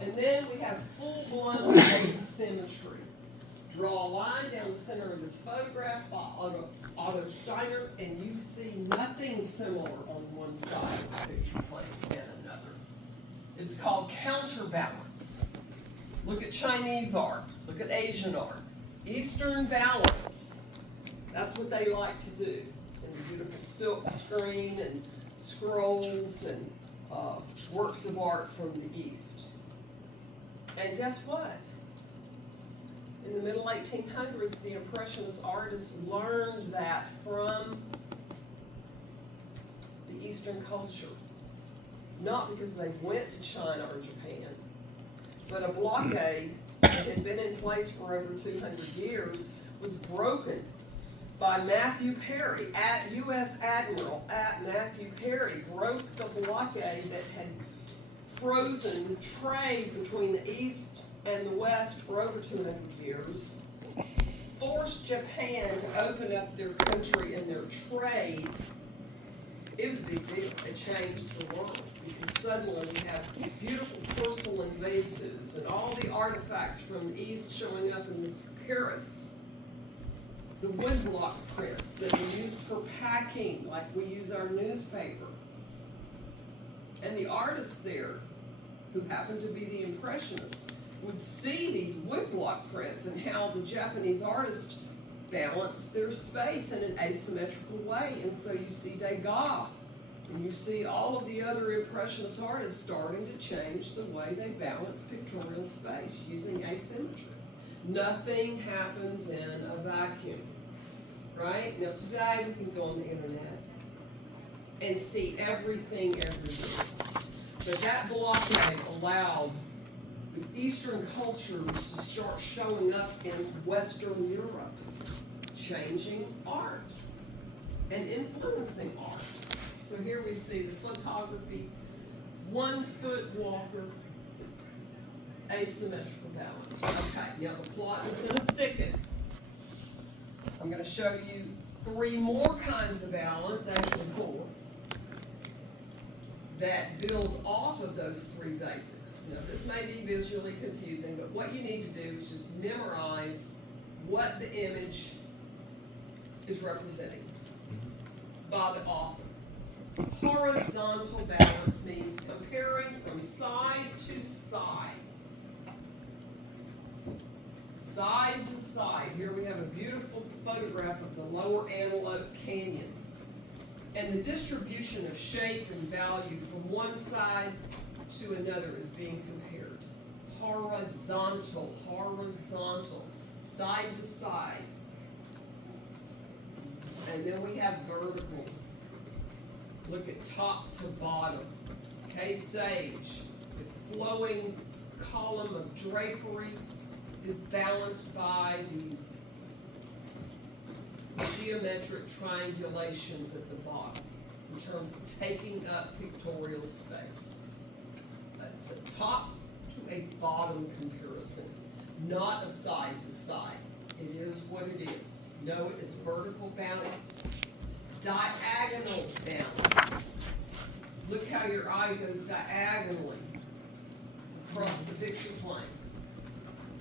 And then we have full-blown asymmetry. Draw a line down the center of this photograph by Otto Steiner, and you see nothing similar on one side of the picture plane and another. It's called counterbalance. Look at Chinese art. Look at Asian art. Eastern balance. That's what they like to do. And the beautiful silk screen and scrolls and works of art from the East. And guess what? In the middle 1800s, the Impressionist artists learned that from the Eastern culture. Not because they went to China or Japan, but a blockade that had been in place for over 200 years was broken by Matthew Perry, U.S. Admiral Matthew Perry, broke the blockade that had frozen the trade between the East and the West for over 200 years, forced Japan to open up their country and their trade. It was a big deal. It changed the world because suddenly we have beautiful porcelain vases and all the artifacts from the East showing up in Paris. The woodblock prints that we used for packing, like we use our newspaper. And the artists there, who happened to be the Impressionists, would see these woodblock prints and how the Japanese artists balanced their space in an asymmetrical way. And so you see Degas, and you see all of the other Impressionist artists starting to change the way they balance pictorial space using asymmetry. Nothing happens in a vacuum, right? Now today we can go on the internet and see everything everywhere. But that blockade allowed the Eastern cultures to start showing up in Western Europe, changing art and influencing art. So here we see the photography, 1 foot walker, asymmetrical balance. Okay, now the plot is going to thicken. I'm going to show you 3 more kinds of balance, actually 4, that build off of those 3 basics. Now this may be visually confusing, but what you need to do is just memorize what the image is representing by the author. Horizontal balance means comparing from side to side. Side to side. Here we have a beautiful photograph of the Lower Antelope Canyon. And the distribution of shape and value from one side to another is being compared. Horizontal, side to side. And then we have vertical. Look at top to bottom. Sage, the flowing column of drapery is balanced by these geometric triangulations at the bottom in terms of taking up pictorial space. That's a top to a bottom comparison, not a side to side. It is what it is. No, it is vertical balance. Diagonal balance. Look how your eye goes diagonally across the picture plane.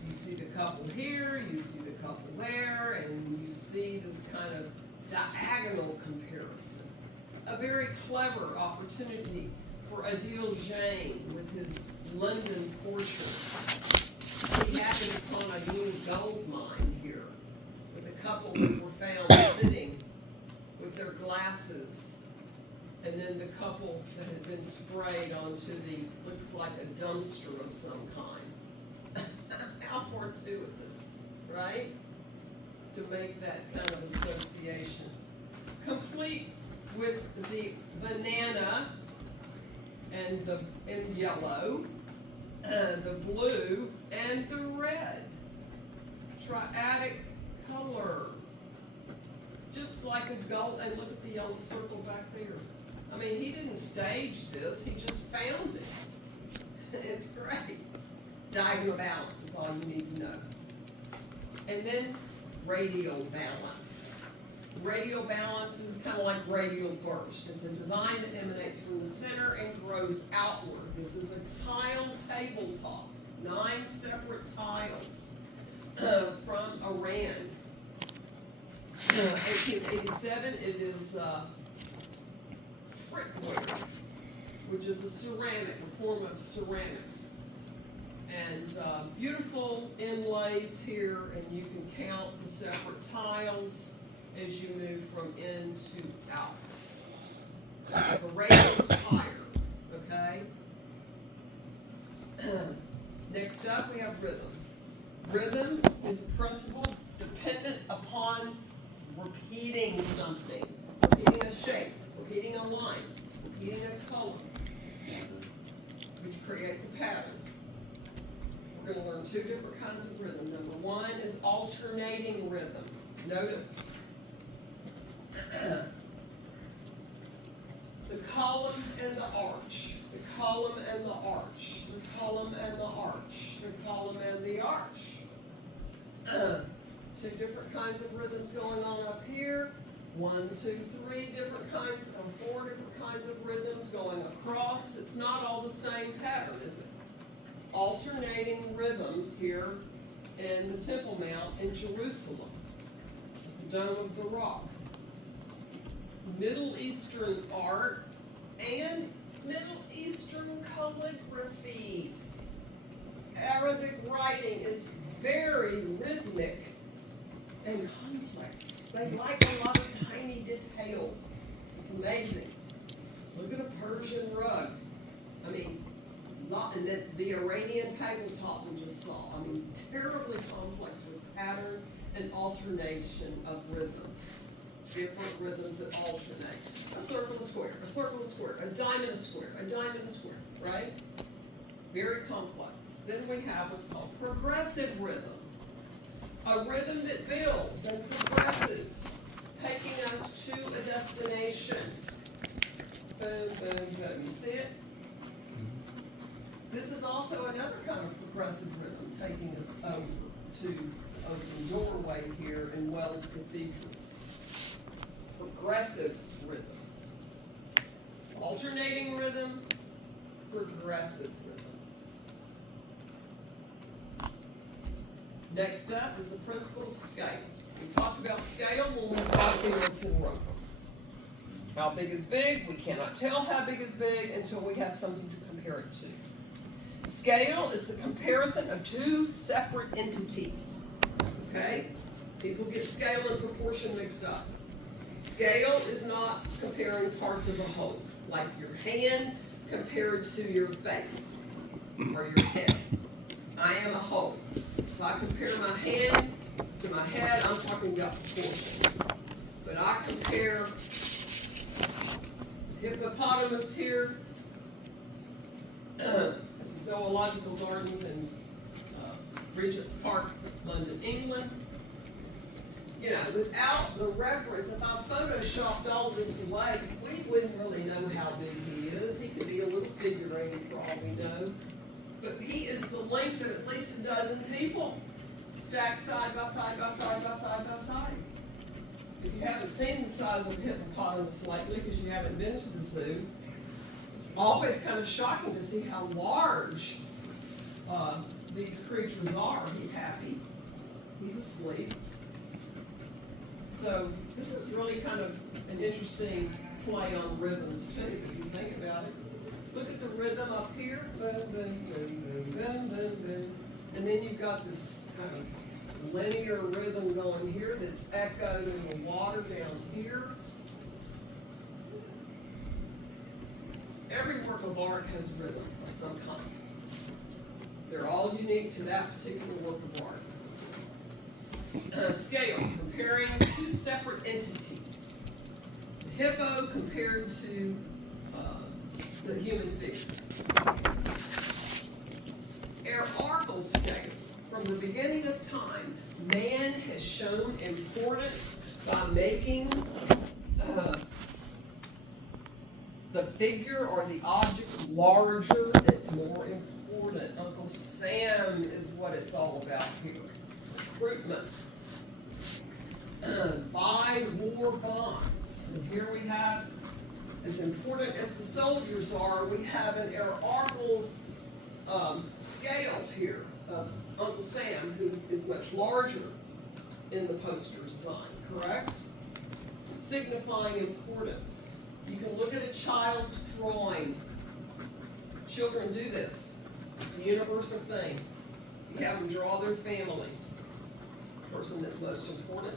You see the couple here, you see the couple there, and you see this kind of diagonal comparison. A very clever opportunity for Adil Jain with his London portraits. He happened upon a new gold mine here with a couple that were found sitting with their glasses, and then the couple that had been sprayed onto the, looks like a dumpster of some kind. How fortuitous, right? To make that kind of association. Complete with the banana and the yellow, the blue, and the red. Triadic color. Just like a gold, and look at the yellow circle back there. I mean, he didn't stage this, he just found it. It's great. Diagonal balance is all you need to know. And then radial balance. Radial balance is kind of like radial burst. It's a design that emanates from the center and grows outward. This is a tile tabletop, 9 separate tiles from Iran. 1887, it is frickware, which is a ceramic, a form of ceramics. And beautiful inlays here, and you can count the separate tiles as you move from in to out. The radiance higher, okay? Next up, we have rhythm. Rhythm is a principle dependent upon repeating something, repeating a shape, repeating a line, repeating a color, which creates a pattern. We're going to learn 2 different kinds of rhythm. Number 1 is alternating rhythm. Notice the column and the arch, the column and the arch, the column and the arch, the column and the arch. 2 different kinds of rhythms going on up here. 1, 2, 3 different kinds, or 4 different kinds of rhythms going across. It's not all the same pattern, is it? Alternating rhythm here in the Temple Mount in Jerusalem, the Dome of the Rock. Middle Eastern art and Middle Eastern calligraphy. Arabic writing is very rhythmic and complex. They like a lot of tiny detail. It's amazing. Look at a Persian rug. I mean, and the Iranian tabletop we just saw. I mean, terribly complex with pattern and alternation of rhythms. Different rhythms that alternate. A circle, a square, a circle, a square, a diamond, a square, a diamond, a square, right? Very complex. Then we have what's called progressive rhythm. A rhythm that builds and progresses, taking us to a destination. Boom, boom, boom. You see it? This is also another kind of progressive rhythm, taking us over to the doorway here in Wells Cathedral. Progressive rhythm. Alternating rhythm, progressive rhythm. Next up is the principle of scale. We talked about scale when we saw Felix and Roper. How big is big? We cannot tell how big is big until we have something to compare it to. Scale is the comparison of 2 separate entities. Okay? People get scale and proportion mixed up. Scale is not comparing parts of a whole, like your hand compared to your face or your head. I am a whole. If I compare my hand to my head, I'm talking about proportion. But I compare hippopotamus here, Zoological Gardens in Regent's Park, London, England. You know, without the reference, if I photoshopped all this away, we wouldn't really know how big he is. He could be a little figurine for all we know. But he is the length of at least a dozen people, stacked side by side by side by side by side. If you haven't seen the size of a hippopotamus lately because you haven't been to the zoo, it's always kind of shocking to see how large these creatures are. He's happy. He's asleep. So this is really kind of an interesting play on rhythms too, if you think about it. Look at the rhythm up here. Boom, boom, boom, boom, boom, boom, boom. And then you've got this kind of linear rhythm going here that's echoed in the water down here. Every work of art has rhythm of some kind. They're all unique to that particular work of art. Scale, comparing 2 separate entities. The hippo compared to the human figure. Hierarchical scale. From the beginning of time, man has shown importance by making the figure or the object larger. It's more important. Uncle Sam is what it's all about here. Recruitment. Buy war bonds. And here we have, as important as the soldiers are, we have an hierarchical scale here of Uncle Sam, who is much larger in the poster design, correct? Signifying importance. You can look at a child's drawing. Children do this. It's a universal thing. You have them draw their family, person that's most important,